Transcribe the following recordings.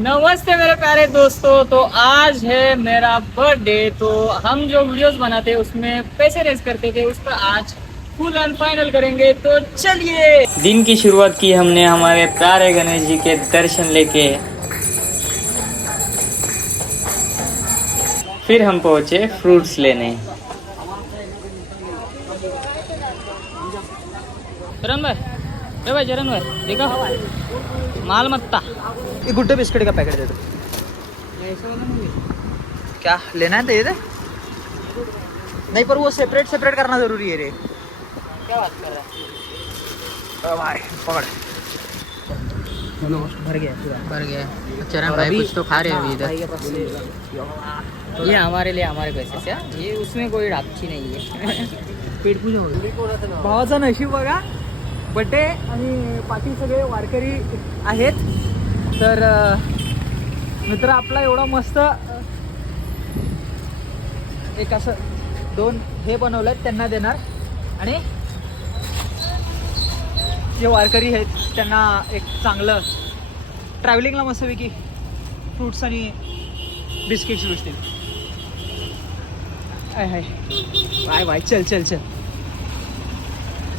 नमस्ते मेरे प्यारे दोस्तों। तो आज है मेरा बर्थडे। तो हम जो वीडियोस बनाते हैं उसमें पैसे रेस करते थे, उस पर आज फुल एंड फाइनल करेंगे। तो चलिए, दिन की शुरुआत की हमने हमारे प्यारे गणेश जी के दर्शन लेके। फिर हम पहुंचे फ्रूट्स लेने। चरण भाई, ए भाई चरण भाई, देखा मालमत्ता। ये गुड्डे बिस्किट का पैकेट दे दो। क्या लेना है? दे दे। नहीं, पर वो सेपरेट सेपरेट करना जरूरी है रे। क्या बात कर रहा है? भाई पकड़। भर गया पूरा। कर गया। चरण भाई कुछ तो खा रहे हैं अभी इधर। ये हमारे लिए, हमारे पैसे से। ये उसमें कोई डापची नहीं है। पेट पूजा होगी। भावाचा नशीब बघा, बड्डे आणि पाठी सगळे वारकरी आहेत. तर मित्र आपला एवढा मस्त एक असं 2 हे बनवलंय, त्यांना देणार. आणि जे वारकरी आहेत त्यांना एक चांगलं ट्रॅव्हलिंगला मस्तपैकी फ्रूट्स आणि बिस्किट्स भेटतील. हाय हाय बाय बाय. चल चल चल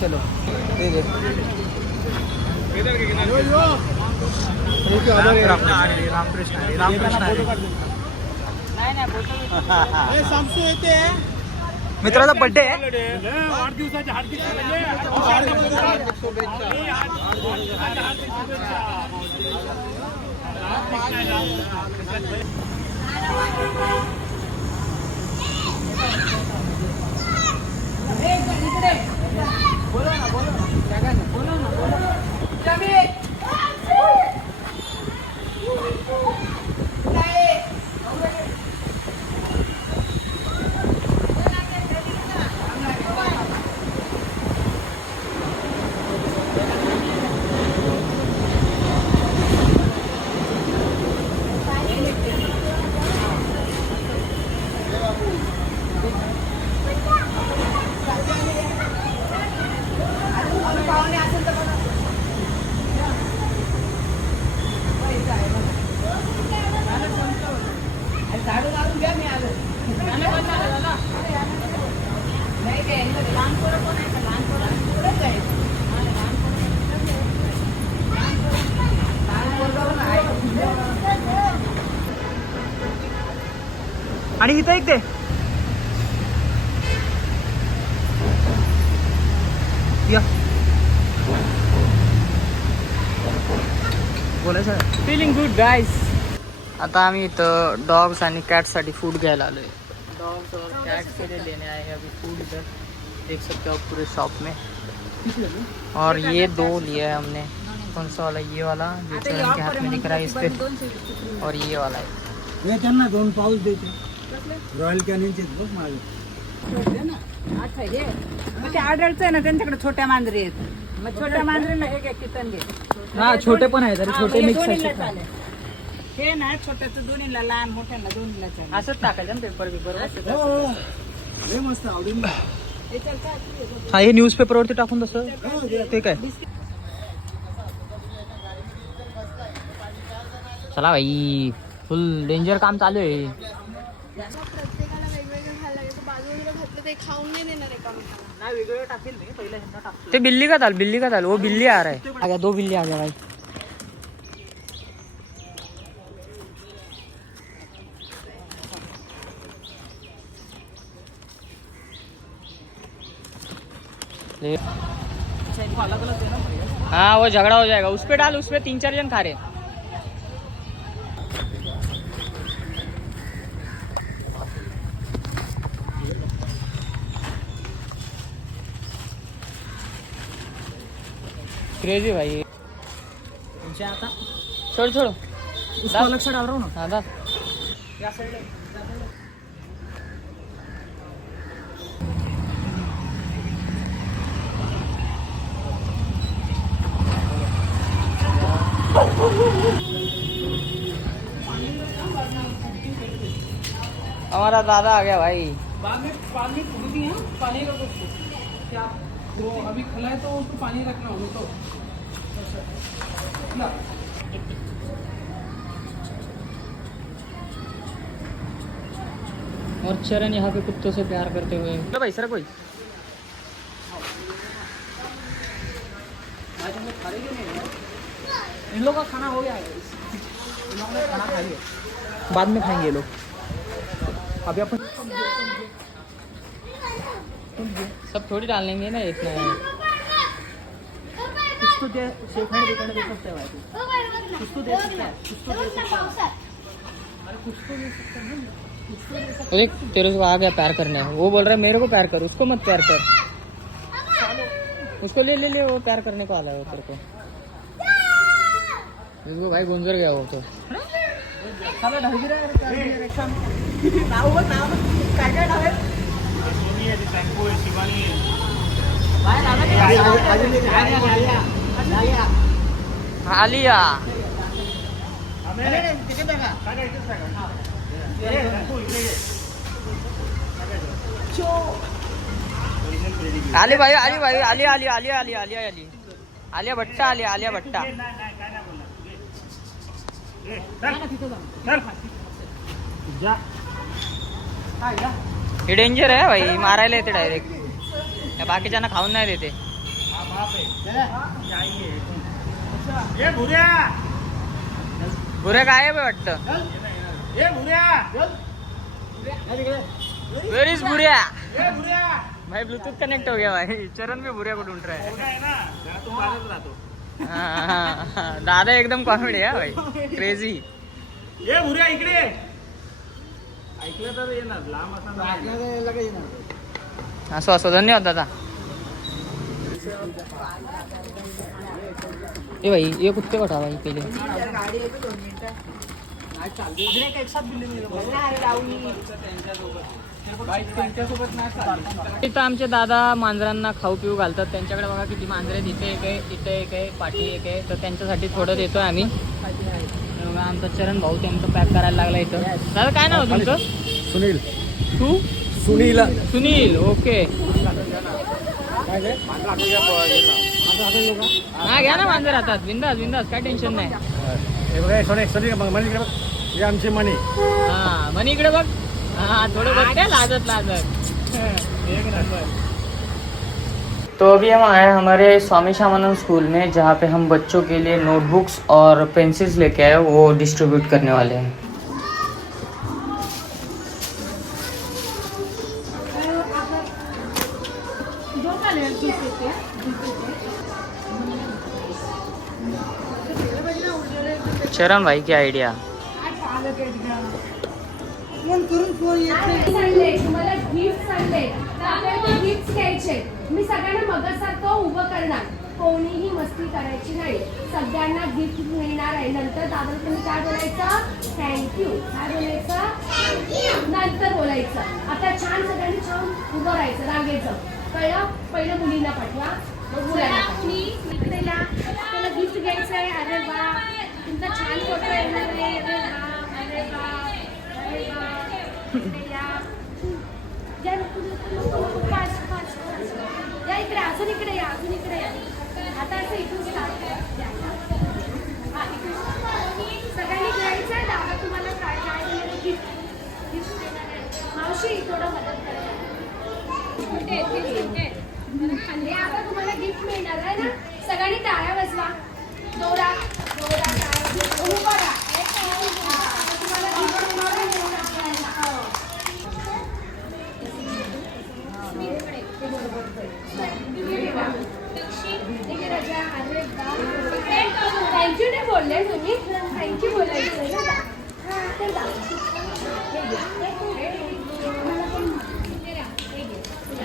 चलो. दे दे. रामकृष्ण हरी, रामकृष्ण हरी. मित्राचा बर्थडे आहे. आणि इथं एक दे. या बोलायचं. Feeling good guys. आता आम्ही इथं डॉग्स आणि कॅट्ससाठी फूड घ्यायला आलोय. डॉग्स और कैट्स के लिए लेने आए हैं अभी फूड. इधर देख सकते हो आप पूरे शॉप में. और ये 2 लिया है हमने. कौन सा वाला? ये वाला जो चरण के हाथ में दिख रहा है इस पे, और ये वाला है. हे त्यांना 2 पाऊस देते. रॉयल कॅनिनचे बघ माझे. अच्छा हे मग ते आढळतंय ना त्यांच्याकडे छोट्या मांजरी आहेत. मग छोट्या मांजरीला हे घे, किचन घे. हा छोटे पण आहेत. अरे छोटे मिक्स दोन्हीला आहेत. चालेल. हे ना छोट्याचं दोन्हीला, लहान मोठ्यांना दोन्हीला चालेल. असंच टाकायचं ना पेपर बिपर. लय मस्त आवडीन. हे चलतं. हा हे न्यूजपेपर वरती टाकून तसं ते काय. चला भाई, फुल डेंजर काम चालू आहे. प्रत्येकाला वेगवेगळं खायला लागेल. बाजूला घातलं ते खाऊन नाही देणार एकामेकाला. नाही वेगवेगळं टाकेल मी पहिला ह्यांना टाकतो. ते बिल्ली का दाल, बिल्ली का दाल. वो बिल्ली आ रहा है. आ गया, 2 बिल्ली आ गया भाई. हाँ वो झगड़ा हो जाएगा. उस पे डाल, उस पे 3-4 जन खा रहे. क्रेजी भाई. आता छोड़ छोड़ो. उसको अलग से डाल रहा हूँ ना. हाँ डाल. या साइड हमारा दादा आ गया भाई. बाद में खुद ही पानी का कुछ क्या वो अभी खुला है तो उसको पानी रखना होगा तो और चरण यहाँ पे कुत्तों से प्यार करते हुए। चलो भाई सर कोई इन लोगों का खाना हो गया है, इन लोगों ने खाना खा लिया, बाद में खाएंगे ये लोग। अभी अपन सब थोड़ी डालेंगे ना इतना। कुछ तो दे, शेख हैंड देकर दे सकते हैं भाई तू। कुछ तो दे सकता है, कुछ तो दे सकता है। अरे कुछ तो दे सकता है ना, कुछ तो दे सकता देख तेरे को आ गया प्यार करने, वो बोल रहा है मेरे को प्यार कर, उसको मत प्यार कर। उसको ले ले ले, वो प्यार करने को आला है वो तेरे को। इसको भाई गुंजर गया वो तो। है। साला ढलगी रहा है, क्या है रिक्शा में। नाव बघ, नाव बघ. काय काय नाव आहे? बाहेर आला की? आलिया नाही, तिथे बघा. आली भाई, आली भाई, आली आली आली आली आली आली आलिया भट्टा आली, आलिया भट्टा। हे डेंजर आहे भाई, मारायला येते डायरेक्ट, या बाकीच्यांना खाऊन नाही देते। बुऱ्या काय आहे वाटतं, वेर इज बुऱ्या भाई, ब्लूटूथ कनेक्ट हो गया भाई। चरण में बुऱ्या को ढूंढ रहा है। हाँ, दादा एकदम कॉमेडी है भाई, क्रेजी। ये भुऱ्या इकडे ऐकलं तर येणार, लांब असणार। असो असो, धन्यवाद दादा। ये भाई ये कुत्ते को उठा भाई पहले। इथं आमचे दादा मांजरांना खाऊ पिऊ घालतात, त्यांच्याकडे बघा किती मांजरे, तिथे एक आहे, इथे एक आहे, पाठी एक आहे, तर त्यांच्यासाठी थोडं देतोय आम्ही। बघा आमचा चरण भाऊ त्यांचं पॅक करायला लागला इथं। दादा काय नाव तुमचं? सुनील. तू? सुनील. सुनील, ओके। हा घ्या ना मांजर हातात, बिंदास बिंदास, काय टेन्शन नाही। हे आमचे मनी. हाँ मनी इकडे बघ, हाँ थोड़े बघते लाजत लाजत। तो अभी हम आए हमारे स्वामी शामानंद स्कूल में, जहाँ पे हम बच्चों के लिए नोटबुक्स और पेंसिल्स लेके आए, वो डिस्ट्रीब्यूट करने वाले हैं। चरण भाई की आइडिया। सांगले तुम्हाला गिफ्ट सांगले तर आपल्याला गिफ्ट घ्यायचे। मी सगळ्यांना मगरसारखं उभं करणार, कोणीही मस्ती करायची नाही, सगळ्यांना गिफ्ट मिळणार आहे। नंतर दादा तुम्ही काय बोलायचं? थँक्यू. काय बोलायचं? नंतर बोलायचं। आता छान सगळ्यांनी छान उभं राहायचं, रांगेचं, कळलं? पहिलं मुलींना पाठवा, मग मुलांना पाठवा। आपल्याला गिफ्ट घ्यायचं आहे। अरे वा, तुमचा छान फोटो येणार आहे। अरे वा, अरे वा, अरे वा, या इकडे, अजून इकडे या, अजून इकडे या। आता असं इथून सगळ्यांनी घ्यायचं आहे। दादा तुम्हाला काय काय गिफ्ट देणार आहे? मावशी थोडं मदत करा। आता तुम्हाला गिफ्ट मिळणार आहे ना, सगळ्यांनी टाळ्या वाजवा, जोरा जोरा टाळ्या उभं राहा। तुम्हाला गिफ्ट मिळणार आहे। थँक्यू नाही बोलले तुम्ही, थँक्यू बोलायचं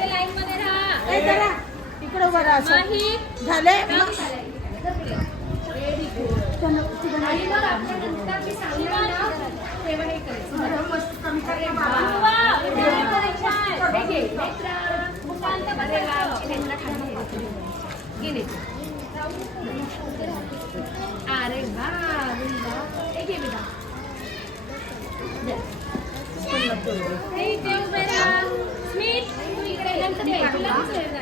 लाईन मध्ये राहा, तिकडे उभं राहा. झाले आणि मग आपल्यानंतर मी सांगणार ना तेव्हा हे करायचं। अरे वा, एक आहे बेटा,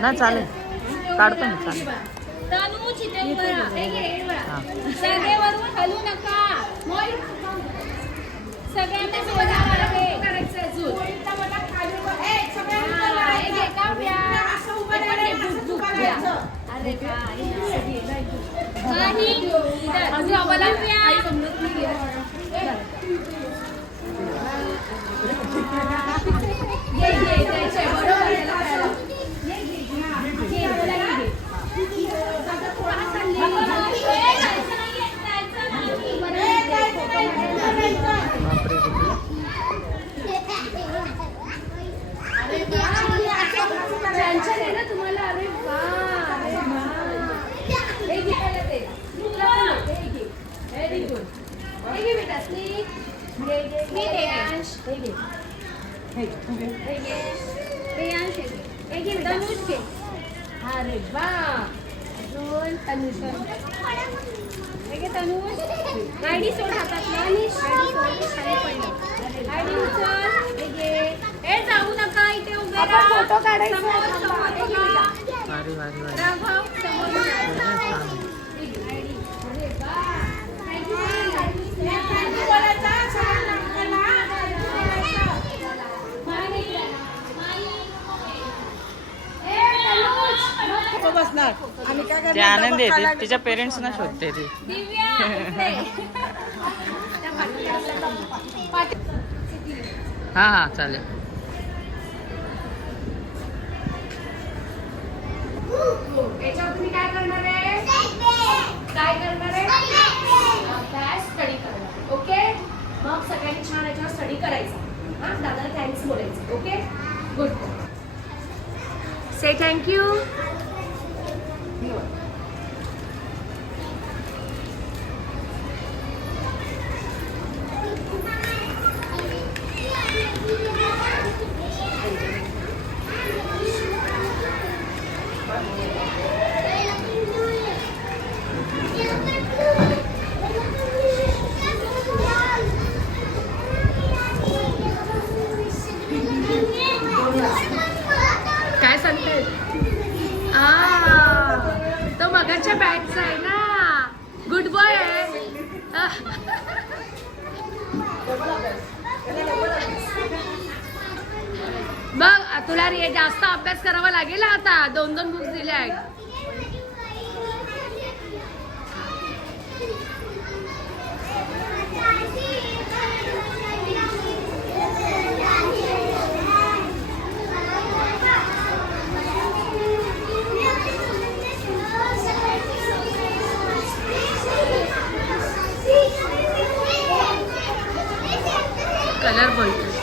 ना चालेल, काढतो ना, चालेल। सगळ्यावरून हलू नका, सगळ्यांना करायचं रश्मी हे घे, मी हे घे. प्रियांश, हे घे. हे घे, तू घे. हे घे. प्रियांश हे घे. हे घे बेटा. तनुष घे. अरे वा अजून तनुष हे घे तनुष. आयडी सोड हातातला. आयडी सोड. खाली पडलं. आयडी उचल. हे घे. ए जाऊ नका इथे उभे आपण राहा. फोटो काढायचा. समोर, समोर हे घे बघा. बेटा. भारी भारी भारी राघव समोर बघा. आयडी. अरे वा थँक्यू ते आनंद येते तिच्या पेरेंट्सना शोधते ती. हा हा चालेल. याच्यावर तुम्ही काय करणार आहे काय करणार आहे अभ्यास स्टडी करणार ओके मग सगळ्यांनी छान याच्यावर स्टडी करायचा हा दादाला थँक्स बोलायचं ओके गुड से थँक्यू काय सांगते तो मगाच्या बॅटचा आहे ना गुड बॉय आहे बघ तुला जास्त अभ्यास करावा लागेल आता 2-2 बुक्स दिल्या आहेत कलर बोलतो